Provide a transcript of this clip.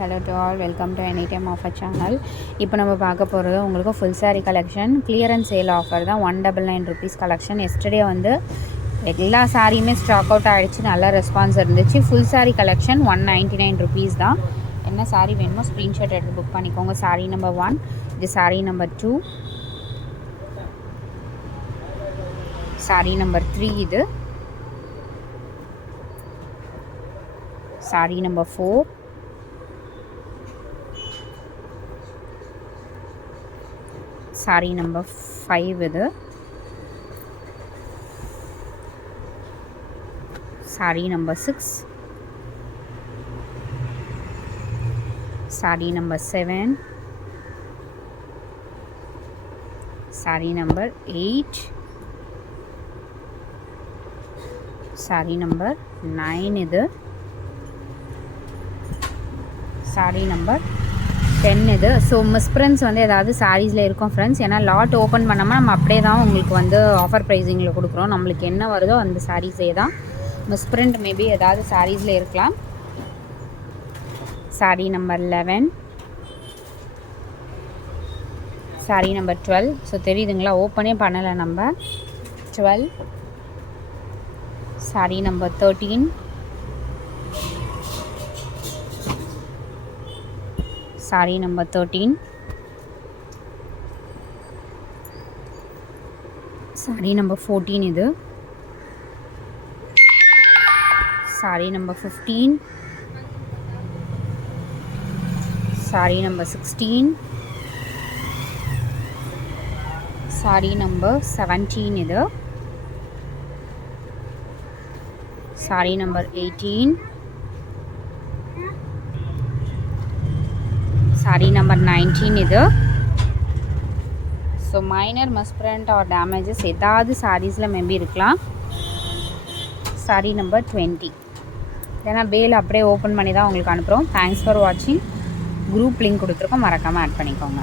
Hello to all, welcome to any time offer channel. இப்போ நம்ம பார்க்க போகிறது உங்களுக்கு ஃபுல் sari collection clearance sale offer தான். 199 rupees கலெக்ஷன். எஸ்டர்டே வந்து எல்லா சாரியுமே ஸ்டாக் அவுட் ஆகிடுச்சு, நல்ல ரெஸ்பான்ஸ் இருந்துச்சு. ஃபுல் சாரீ கலெக்ஷன் 199 rupees தான். என்ன சாரீ வேணுமோ ஸ்க்ரீன்ஷாட் எடுத்து புக் பண்ணிக்கோங்க. சாரீ நம்பர் 1, இது சாரீ நம்பர் 2, சாரீ நம்பர் 3, இது சாரீ நம்பர் 4, சாரீ நம்பர் 5, இது சாரீ நம்பர் 6, சாரீ நம்பர் 7, சாரீ நம்பர் 8, சாரீ நம்பர் 9, இது சாரீ நம்பர் 10, இது. ஸோ மிஸ்பிரிண்ட்ஸ் வந்து ஏதாவது சாரீஸில் இருக்கும் ஃப்ரெண்ட்ஸ். ஏன்னா லாட் ஓப்பன் பண்ணாமல் நம்ம அப்படியே தான் உங்களுக்கு வந்து ஆஃபர் ப்ரைஸிங்கில் கொடுக்குறோம். நம்மளுக்கு என்ன வருதோ அந்த சாரீஸே தான். மிஸ்பிரிண்ட் மேபி ஏதாவது சாரீஸில் இருக்கலாம். Sari number 11, sari number 12. So தெரியுதுங்களா, ஓப்பனே பண்ணலை நம்ம. 12, sari number 13, sari number 13, sari number 14, இது sari number 15, sari number 16, sari number 17, இது சாரீ நம்பர் 18, சாரீ நம்பர் 19, இது. So minor misprint or damages ஏதாவது சாரீஸில் மேபி இருக்கலாம். சாரீ நம்பர் 20. ஏன்னா பேல் அப்படியே ஓப்பன் பண்ணி தான் உங்களுக்கு அனுப்புகிறோம். தேங்க்ஸ் ஃபார் வாட்சிங். குரூப் லிங்க் கொடுத்துருக்கோம், மறக்காமல் ஆட் பண்ணிக்கோங்க.